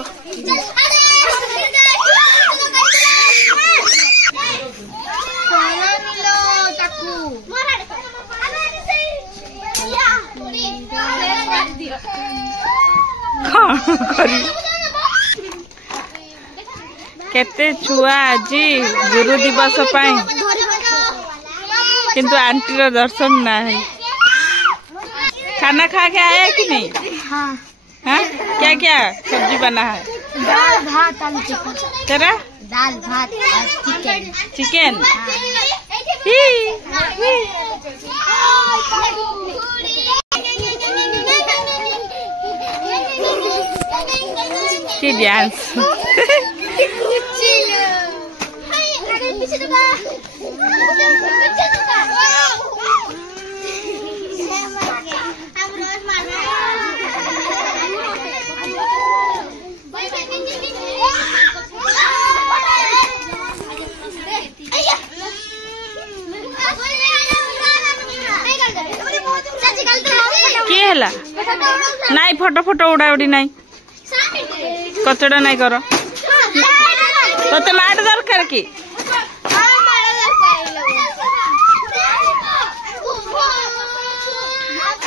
देखो केते छुआ आज गुरु दिवस किंतु आंटी रो दर्शन ना है। खाना खा के आया कि नहीं? हाँ। हाँ क्या क्या सब्जी बना है? दाल भात आलू चिकन। तेरा? दाल भात चिकन। चिकन की डांस नाई फोटो फोटो उड़ा उड़ी नाई कचड़ा नाई कर तो माट दरकार कि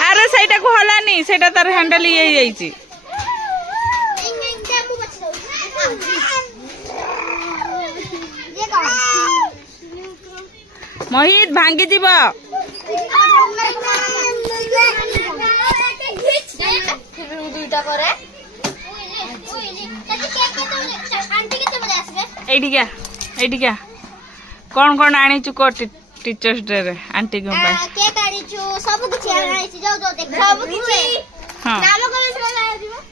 अरे सैटा को हलानी सेटा तार हैंडल ये जाइची मोहित भांगी जीव एटिका कौन कौन आनी चुको टीचर्स डे रे आंटी को केक आनी छु सब कुछ आनी छु जो जो देख सब कुछ हां नाम को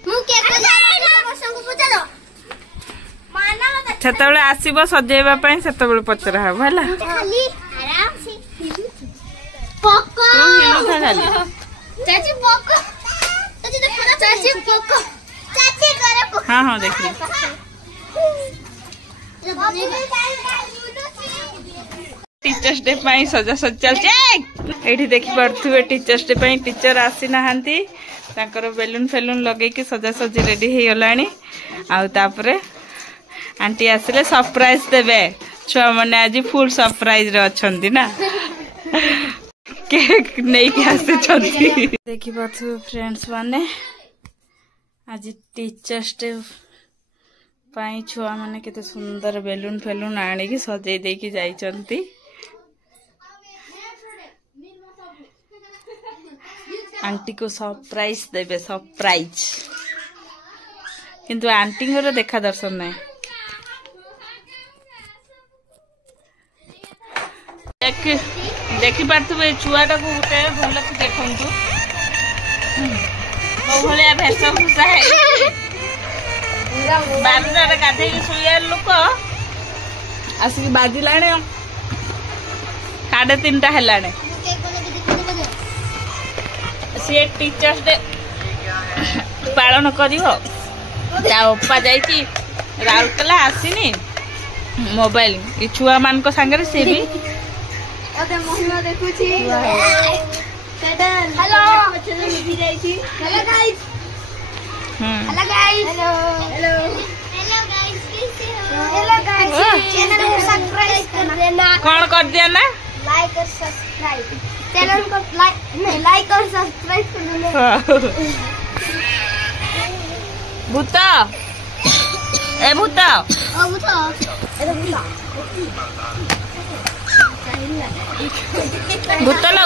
मु केक को पूछा लो माना सेतबेले आसीबो सजेबा पई सेतबेले पचरा ह भला खाली आराम से पक्का तू हिलु था खाली चाची पक्का चाची पक्का चाची करे हां हां देखी टीचर्स डे पाई सजा सज चलचे एठी देखि पड़थुवे टीचर्स डे पाई टीचर आसी नाहंती ताकर बेलून फेलून लगे कि सजा सजी रेडी हे गलानी आ तापरे आंटी आसिले सरप्राइज देबे छुआ माने आज फुल सरप्राइज रे अछंती ना केक नहीं के आसे छंती देखि पड़थुवे फ्रेंड्स माने आज टीचर्स डे पाई छुआ माने केते सुंदर बेलून फेलून आनी कि सजे दे कि जाइचंती आंटी को सरप्राइज देबे सरप्राइज किंतु आंटी को देखा दर्शन नहीं देखि पार्थुवे छुआटा को गोटे भल कि देखंतु मो भलिया भेषभूषा है बारदार गाधे शुआर लोक आसिक बाजिलाने 3:30 हेलाने सी टीचर्स डे पालन करिवो ता ओपा जाइची राउरकेला आसीनी मोबाइल ई छुआ मान को संगे से भी ओके महिमा देखुची hello hello guys hello guys hello hello guys कैसे हो हेलो गाइस चैनल को सब्सक्राइब कर देना कौन कर दिया ना लाइक और सब्सक्राइब चैनल को लाइक और सब्सक्राइब कर देना भूता ए भूता ओ भूता ए भूता भूता लो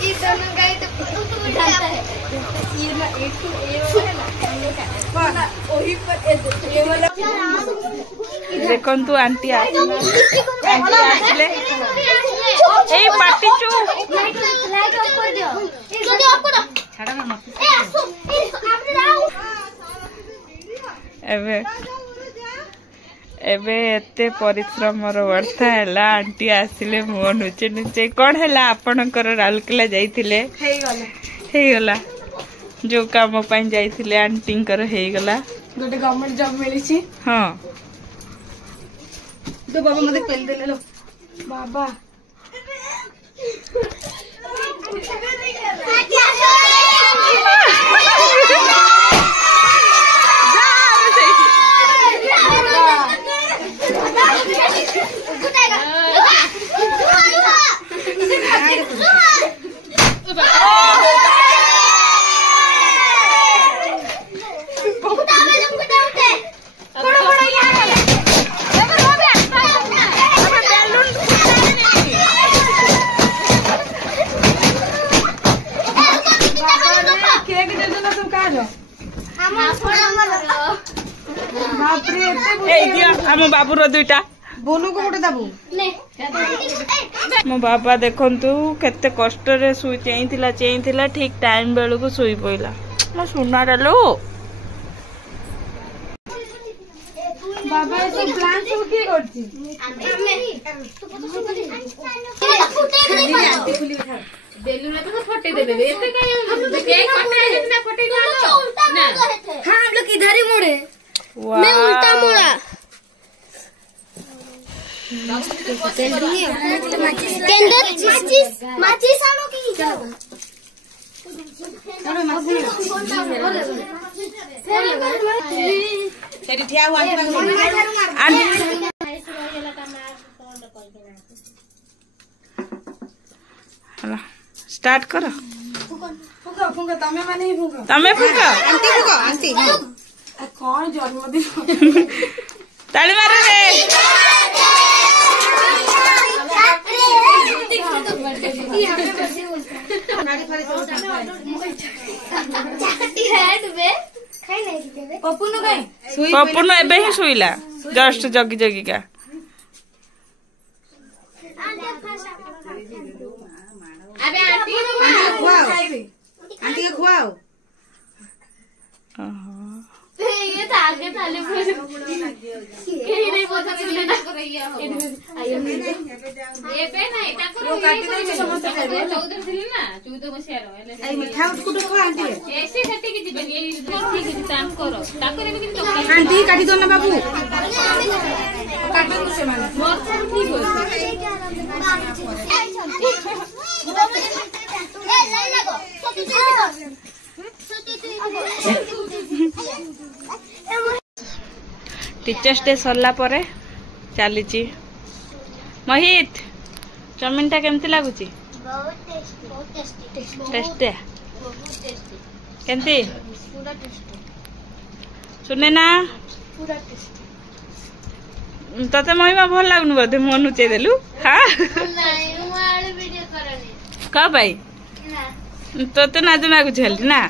ये दोनों गाइस उठाता है ये ना एक वही पर देखंतु आंटी आसिले ए पार्टी चू लाइक कर दियो जल्दी ऑफ करो छाड़ा मत ए आसो आपने राव एबे एबे एते परिश्रम वर्षा हैला आंटी आसिले मो नुचे नुचे कौन हैला आपनकर राउरकेला जाइथिले हे गला जो काम पाई जाइथिले आंटींकर हे गला गोटे गवर्नमेंट जॉब मिली छी हां तो बाबा मते पेल देले लो बाबा आम बाबूर दुईटा बोलू को गोटे दबू मो बाबा देखंतु केते कष्ट रे सुई चेईथिला ठीक टाइम बेलू को सुई पइला मो सुना डालो बाबा ऐसे प्लान सब की करछि बेलून तो फटे देबे एते काई केक कटाए जितना फटे ना हां हम लोग इधर ही मुड़े वाह मैं उल्टा मुड़ा माचिस आनो की सेठी ठिया हुआ स्टार्ट करो फुंका फुंका तमे माने ही फुंका तमे फुका आंटी फुका आंटी कौन जन्मदिन ताली मारो रे पपुन एबे ही शुइला जस्ट जगी जगी का अबे आंटी आंटी के खुआओ ये था आगे थाले पर यही नहीं बोलता चले ना ये पे नहीं ताको काटी दे समस्त खाइबो 14 थिले ना 14 बसिया रो आई मिठा उठको देखो आंटी ऐसे सट्टी के जीवन ये ठीक है काम करो ताको रे भी आंटी काटी दो ना बाबू काटो को से माने मोर ठीक टीचर्स डे सरला परे चली मोहित चाउमिन टा केमती लागुची बहुत टेस्टी टेस्टी बहुत टेस्टी केमती पूरा टेस्टी सुने ना पूरा टेस्टी तते महिमा भल लागुन बोधे मन उचे देलु हाँ नहीं वो वाले वीडियो करनी का भाई ना तते नाच नागुची हेली ना